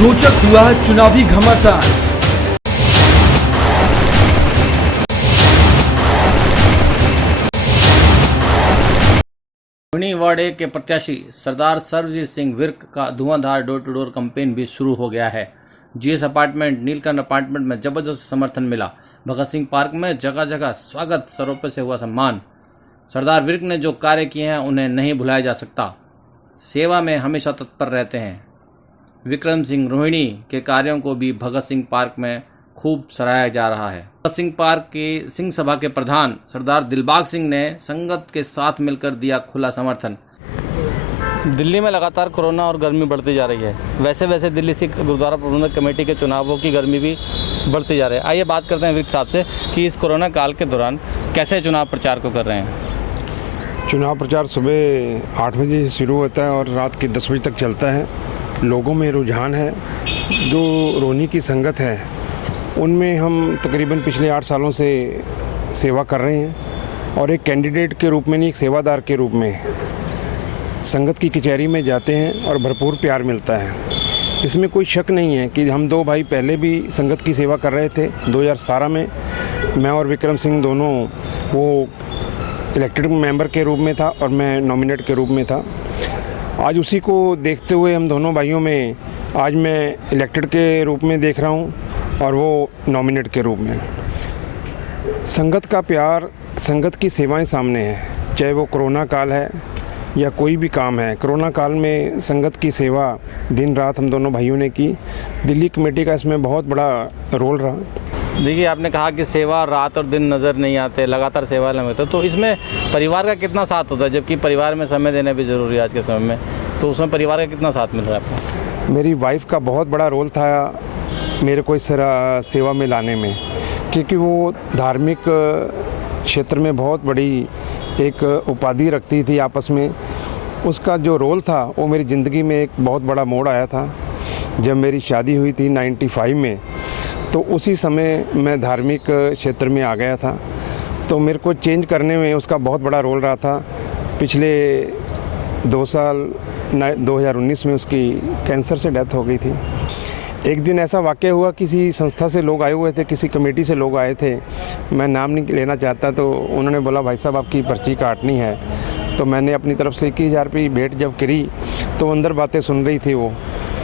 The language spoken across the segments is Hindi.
रोचक हुआ चुनावी घमासान। रोहिणी वार्ड 1 के प्रत्याशी सरदार सर्वजीत सिंह विर्क का धुआंधार डोर टू डोर कैंपेन भी शुरू हो गया है। जीएस अपार्टमेंट, नीलकंठ अपार्टमेंट में जबरदस्त समर्थन मिला। भगत सिंह पार्क में जगह जगह स्वागत स्वरूप से हुआ सम्मान। सरदार विर्क ने जो कार्य किए हैं उन्हें नहीं भुलाया जा सकता। सेवा में हमेशा तत्पर रहते हैं। विक्रम सिंह रोहिणी के कार्यों को भी भगत सिंह पार्क में खूब सराहा जा रहा है। भगत सिंह पार्क के सिंह सभा के प्रधान सरदार दिलबाग सिंह ने संगत के साथ मिलकर दिया खुला समर्थन। दिल्ली में लगातार कोरोना और गर्मी बढ़ती जा रही है। वैसे वैसे दिल्ली सिख गुरुद्वारा प्रबंधक कमेटी के चुनावों की गर्मी भी बढ़ती जा रही है। आइए बात करते हैं विर्क साहब से कि इस कोरोना काल के दौरान कैसे चुनाव प्रचार को कर रहे हैं। चुनाव प्रचार सुबह 8 बजे से शुरू होता है और रात के 10 बजे तक चलता है। लोगों में रुझान है। जो रोहिणी की संगत है उनमें हम तकरीबन पिछले 8 सालों से सेवा कर रहे हैं और एक कैंडिडेट के रूप में नहीं, एक सेवादार के रूप में संगत की कचहरी में जाते हैं और भरपूर प्यार मिलता है। इसमें कोई शक नहीं है कि हम दो भाई पहले भी संगत की सेवा कर रहे थे। 2017 में मैं और विक्रम सिंह दोनों, वो इलेक्टेड मेंबर के रूप में था और मैं नॉमिनेट के रूप में था। आज उसी को देखते हुए हम दोनों भाइयों में आज मैं इलेक्टेड के रूप में देख रहा हूँ और वो नॉमिनेट के रूप में। संगत का प्यार, संगत की सेवाएं सामने है, चाहे वो कोरोना काल है या कोई भी काम है। कोरोना काल में संगत की सेवा दिन रात हम दोनों भाइयों ने की। दिल्ली कमेटी का इसमें बहुत बड़ा रोल रहा। देखिए, आपने कहा कि सेवा रात और दिन नज़र नहीं आते, लगातार सेवा में होते, तो इसमें परिवार का कितना साथ होता है? जबकि परिवार में समय देना भी ज़रूरी है आज के समय में, तो उसमें परिवार का कितना साथ मिल रहा है आपको? मेरी वाइफ का बहुत बड़ा रोल था मेरे को इस सेवा में लाने में, क्योंकि वो धार्मिक क्षेत्र में बहुत बड़ी एक उपाधि रखती थी आपस में। उसका जो रोल था वो मेरी ज़िंदगी में एक बहुत बड़ा मोड़ आया था। जब मेरी शादी हुई थी 95 में, तो उसी समय मैं धार्मिक क्षेत्र में आ गया था, तो मेरे को चेंज करने में उसका बहुत बड़ा रोल रहा था। पिछले 2 साल 2019 में उसकी कैंसर से डेथ हो गई थी। एक दिन ऐसा वाक़या हुआ, किसी संस्था से लोग आए हुए थे, किसी कमेटी से लोग आए थे, मैं नाम नहीं लेना चाहता, तो उन्होंने बोला भाई साहब आपकी पर्ची काटनी है। तो मैंने अपनी तरफ से 21,000 रुपये भेंट जब करी तो अंदर बातें सुन रही थी वो,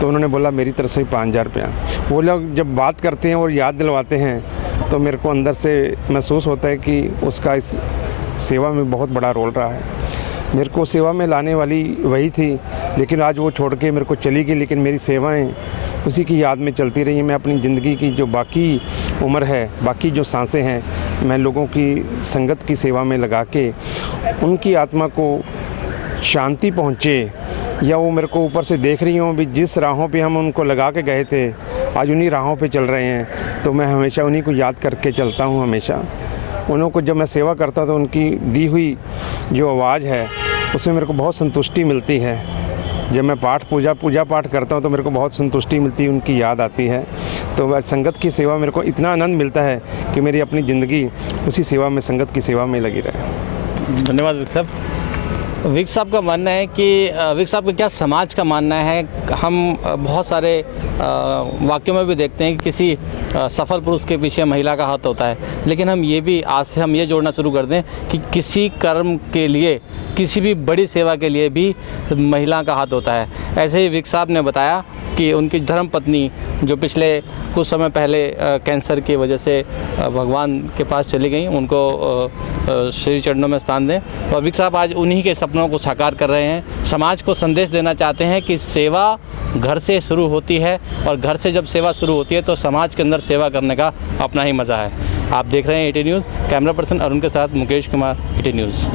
तो उन्होंने बोला मेरी तरफ से 5,000 रुपया। वो लोग जब बात करते हैं और याद दिलवाते हैं तो मेरे को अंदर से महसूस होता है कि उसका इस सेवा में बहुत बड़ा रोल रहा है। मेरे को सेवा में लाने वाली वही थी, लेकिन आज वो छोड़ के मेरे को चली गई, लेकिन मेरी सेवाएं उसी की याद में चलती रही। मैं अपनी ज़िंदगी की जो बाकी उम्र है, बाकी जो सांसें हैं, मैं लोगों की संगत की सेवा में लगा के उनकी आत्मा को शांति पहुँचे, या वो मेरे को ऊपर से देख रही हूँ भी जिस राहों पे हम उनको लगा के गए थे आज उन्हीं राहों पे चल रहे हैं, तो मैं हमेशा उन्हीं को याद करके चलता हूँ। हमेशा उन्हों को जब मैं सेवा करता तो उनकी दी हुई जो आवाज़ है उसमें मेरे को बहुत संतुष्टि मिलती है। जब मैं पूजा पाठ करता हूँ तो मेरे को बहुत संतुष्टि मिलती है, उनकी याद आती है। तो संगत की सेवा मेरे को इतना आनंद मिलता है कि मेरी अपनी ज़िंदगी उसी सेवा में, संगत की सेवा में लगी रहे। धन्यवाद विक साहब। विक साहब का मानना है कि विक साहब का क्या समाज का मानना है? हम बहुत सारे वाक्यों में भी देखते हैं कि किसी सफल पुरुष के पीछे महिला का हाथ होता है, लेकिन हम ये भी आज से हम ये जोड़ना शुरू कर दें कि किसी कर्म के लिए, किसी भी बड़ी सेवा के लिए भी महिला का हाथ होता है। ऐसे ही विक साहब ने बताया कि उनकी धर्म पत्नी जो पिछले कुछ समय पहले कैंसर की वजह से भगवान के पास चली गई, उनको श्री चरणों में स्थान दें, और विक साहब आज उन्हीं के सपनों को साकार कर रहे हैं। समाज को संदेश देना चाहते हैं कि सेवा घर से शुरू होती है, और घर से जब सेवा शुरू होती है तो समाज के अंदर सेवा करने का अपना ही मज़ा है। आप देख रहे हैं ET news. Camera person Arun के साथ मुकेश कुमार, ET न्यूज़।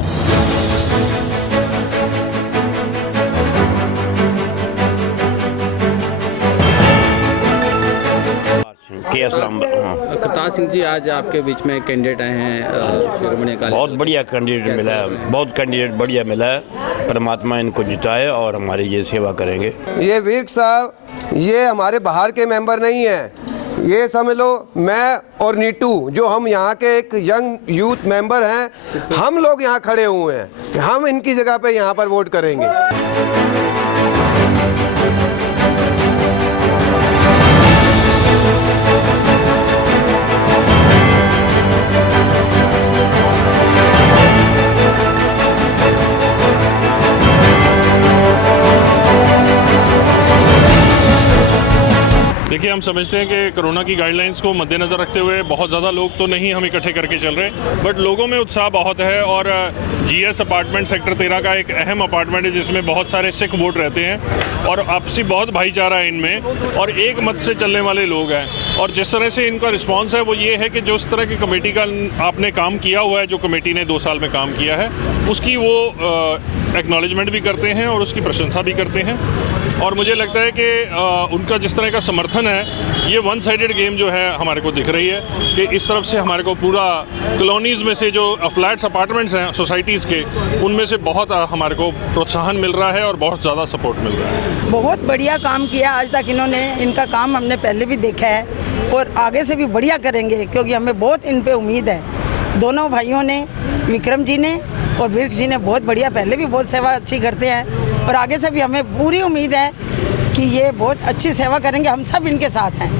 करतार सिंह जी, आज आपके बीच में कैंडिडेट आए हैं शिरोमणि अकाली। बहुत बढ़िया कैंडिडेट मिला है, बहुत कैंडिडेट बढ़िया मिला है। परमात्मा इनको जिताए और हमारी ये सेवा करेंगे। ये विर्क साहब ये हमारे बाहर के मेंबर नहीं हैं, ये समझ लो मैं और नीटू जो हम यहाँ के एक यंग यूथ मेंबर हैं, हम लोग यहाँ खड़े हुए हैं, हम इनकी जगह पे यहाँ पर वोट करेंगे। हम समझते हैं कि कोरोना की गाइडलाइंस को मद्देनज़र रखते हुए बहुत ज़्यादा लोग तो नहीं हम इकट्ठे करके चल रहे, बट लोगों में उत्साह बहुत है। और GS अपार्टमेंट सेक्टर 13 का एक अहम अपार्टमेंट है जिसमें बहुत सारे सिख वोट रहते हैं और आपसी बहुत भाईचारा है इनमें और एक मत से चलने वाले लोग हैं। और जिस तरह से इनका रिस्पांस है वो ये है कि जो इस तरह की कमेटी का आपने काम किया हुआ है, जो कमेटी ने 2 साल में काम किया है, उसकी वो एक्नॉलेजमेंट भी करते हैं और उसकी प्रशंसा भी करते हैं। और मुझे लगता है कि उनका जिस तरह का समर्थन है, ये वन साइडेड गेम जो है हमारे को दिख रही है कि इस तरफ से हमारे को पूरा कॉलोनीज़ में से जो फ्लैट्स अपार्टमेंट्स हैं सोसाइटीज़ के, उनमें से बहुत हमारे को प्रोत्साहन मिल रहा है और बहुत ज़्यादा सपोर्ट मिल रहा है। बहुत बढ़िया काम किया आज तक इन्होंने, इनका काम हमने पहले भी देखा है और आगे से भी बढ़िया करेंगे क्योंकि हमें बहुत इन पे उम्मीद है। दोनों भाइयों ने, विक्रम जी ने और वीर जी ने बहुत बढ़िया, पहले भी बहुत सेवा अच्छी करते हैं और आगे से भी हमें पूरी उम्मीद है कि ये बहुत अच्छी सेवा करेंगे। हम सब इनके साथ हैं।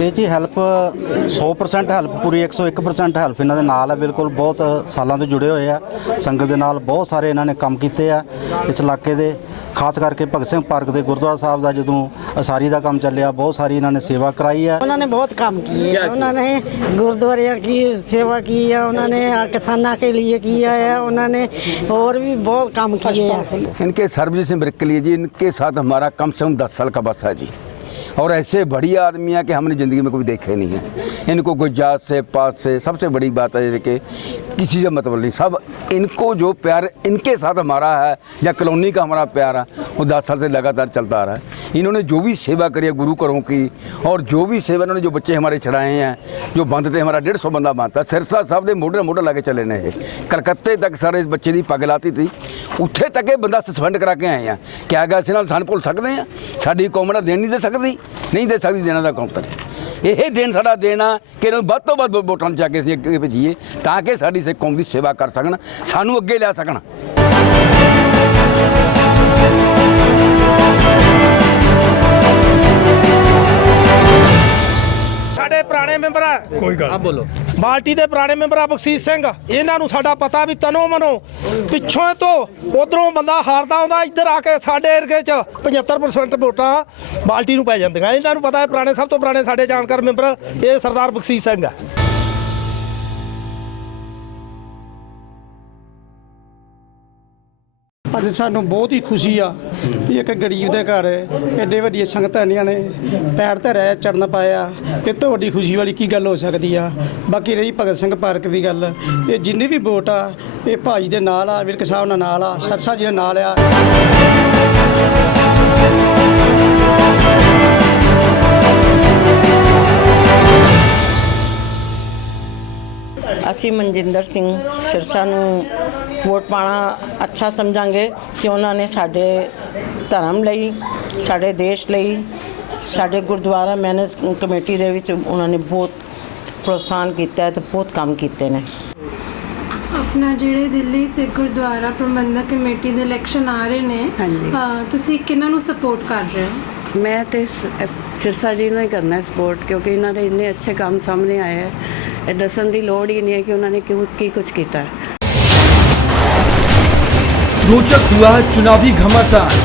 ਤੇ ਜੀ ਹੈਲਪ 100% ਹੈਲਪ, ਪੂਰੀ 101% ਹੈਲਪ ਇਹਨਾਂ ਦੇ ਨਾਲ ਹੈ। ਬਿਲਕੁਲ ਬਹੁਤ ਸਾਲਾਂ ਤੋਂ ਜੁੜੇ ਹੋਏ ਆ ਸੰਗਤ ਦੇ ਨਾਲ। ਬਹੁਤ ਸਾਰੇ ਇਹਨਾਂ ਨੇ ਕੰਮ ਕੀਤੇ ਆ ਇਸ ਇਲਾਕੇ ਦੇ, ਖਾਸ ਕਰਕੇ ਭਗਤ ਸਿੰਘ ਪਾਰਕ ਦੇ ਗੁਰਦੁਆਰਾ ਸਾਹਿਬ ਦਾ ਜਦੋਂ ਅਸਾਰੀ ਦਾ ਕੰਮ ਚੱਲਿਆ, ਬਹੁਤ ਸਾਰੀ ਇਹਨਾਂ ਨੇ ਸੇਵਾ ਕਰਾਈ ਹੈ। उन्होंने बहुत काम किए हैं, उन्होंने गुरुद्वारे की सेवा की है, उन्होंने किसानों के लिए किया है, उन्होंने और भी बहुत काम किए हैं। इनके सर्विस में के लिए जी, इनके साथ हमारा कम से कम 10 साल का बस है जी। और ऐसे बढ़िया आदमी हैं कि हमने ज़िंदगी में कभी देखे नहीं है। इनको कोई जात से पात से, सबसे बड़ी बात है कि किसी से मतलब नहीं, सब इनको जो प्यार इनके साथ हमारा है या कॉलोनी का हमारा प्यार है वो 10 साल से लगातार चलता आ रहा है। इन्होंने जो भी सेवा करी है गुरु घरों की, और जो भी सेवा इन्होंने, जो बच्चे हमारे छड़ाए हैं, जो बंद थे, हमारा 150 बंदा बांधता, सिरसा साहब ने मोढ़ा लाके चले ने। कलकत्ते तक सारे बच्चे की पग लाती थी, उत्थे तक ये बंदा सस्पेंड करा के आए हैं। क्या गया इस नाल सान भुल सकते हैं? साडी कौम दा देन नहीं दे सकती, नहीं दे सकती देना का कौंतर। ਇਹ ਦਿਨ ਸਾਡਾ ਦੇਣਾ ਕਿ ਇਹਨਾਂ ਨੂੰ ਵੱਧ ਤੋਂ ਵੱਧ ਵੋਟਾਂ ਜਾ ਕੇ ਅਸੀਂ ਅੱਗੇ ਭੇਜੀਏ ਤਾਂ ਕਿ ਸਾਡੀ ਸਿੱਖ ਕੌਮ ਦੀ ਸੇਵਾ ਕਰ ਸਕਣ, ਸਾਨੂੰ ਅੱਗੇ ਲਿਆ ਸਕਣ। ਸਾਡੇ ਪੁਰਾਣੇ ਮੈਂਬਰ ਆ, ਕੋਈ ਗੱਲ आप बोलो। ਬਾਲਟੀ ਦੇ ਪੁਰਾਣੇ ਮੈਂਬਰ ਆ ਬਖਸ਼ੀਸ਼ ਸਿੰਘ, ਇਹਨਾਂ ਨੂੰ ਸਾਡਾ ਪਤਾ ਵੀ ਤਨੋਂ ਮਨੋਂ ਪਿੱਛੋਂ ਤੋਂ ਉਧਰੋਂ ਬੰਦਾ ਹਾਰਦਾ ਆਉਂਦਾ, ਇੱਧਰ ਆ ਕੇ ਸਾਡੇ ਏਰੀਏ 'ਚ 75% ਵੋਟਾਂ ਬਾਲਟੀ ਨੂੰ ਪੈ ਜਾਂਦੀਆਂ। ਇਹਨਾਂ ਨੂੰ ਪਤਾ ਹੈ, ਪੁਰਾਣੇ, ਸਭ ਤੋਂ ਪੁਰਾਣੇ ਸਾਡੇ ਜਾਣਕਾਰ ਮੈਂਬਰ ਇਹ ਸਰਦਾਰ ਬਖਸ਼ੀਸ਼ ਸਿੰਘ ਆ। ਅੱਜ ਸਾਨੂੰ ਬਹੁਤ ਹੀ ਖੁਸ਼ੀ ਆ ਵੀ ਇੱਕ ਗਰੀਬ ਦੇ ਘਰ ਐਡੇ ਵੱਡੀਆਂ ਸੰਗਤਾਂ ਨੇ ਪੈਰ ਧਰਿਆ, ਚੜਨ ਪਾਇਆ। ਇਹ ਤੋਂ ਵੱਡੀ ਖੁਸ਼ੀ ਵਾਲੀ ਕੀ ਗੱਲ ਹੋ ਸਕਦੀ ਆ। ਬਾਕੀ ਰਹੀ ਭਗਤ ਸਿੰਘ ਪਾਰਕ ਦੀ ਗੱਲ, ਇਹ ਜਿੰਨੀ ਵੀ ਵੋਟ ਆ ਇਹ ਭਾਈ ਦੇ ਨਾਲ ਆ, ਵਿਰਕ ਸਾਹਿਬ ਨਾਲ ਆ, ਸਰਸਾ ਜੀ ਦੇ ਨਾਲ ਆ। ਅਸੀਂ ਮਨਜਿੰਦਰ ਸਿੰਘ ਸਿਰਸਾ ਨੂੰ ਵੋਟ ਪਾਣਾ ਅੱਛਾ ਸਮਝਾਂਗੇ ਕਿ ਉਹਨਾਂ ਨੇ ਸਾਡੇ ਧਰਮ ਲਈ, ਸਾਡੇ ਦੇਸ਼ ਲਈ, ਸਾਡੇ ਗੁਰਦੁਆਰਾ ਮੈਨੇਜ ਕਮੇਟੀ ਦੇ ਵਿੱਚ ਉਹਨਾਂ ਨੇ ਬਹੁਤ ਪ੍ਰੋਤਸਾਹਨ ਕੀਤਾ ਹੈ ਤੇ ਬਹੁਤ ਕੰਮ ਕੀਤੇ ਨੇ। ਆਪਣਾ ਜਿਹੜੇ ਦਿੱਲੀ ਸਿੱਖ ਗੁਰਦੁਆਰਾ ਪ੍ਰਬੰਧਕ ਕਮੇਟੀ ਦੇ ਇਲੈਕਸ਼ਨ ਆ ਰਹੇ ਨੇ, ਤੁਸੀਂ ਕਿਹਨਾਂ ਨੂੰ ਸਪੋਰਟ ਕਰ ਰਹੇ ਹੋ? ਮੈਂ ਤੇ ਸਿਰਸਾ ਜੀ ਨੂੰ ਹੀ ਕਰਨਾ ਸਪੋਰਟ, ਕਿਉਂਕਿ ਇਹਨਾਂ ਦੇ ਇੰਨੇ ਅੱਛੇ ਕੰਮ ਸਾਹਮਣੇ ਆਏ ਹੈ। ਇਹ ਦੱਸਣ ਦੀ ਲੋੜ ਹੀ ਨਹੀਂ ਹੈ ਕਿ ਉਹਨਾਂ ਨੇ ਕੀ ਕੁਝ ਕੀਤਾ ਹੈ। रोचक हुआ चुनावी घमासान।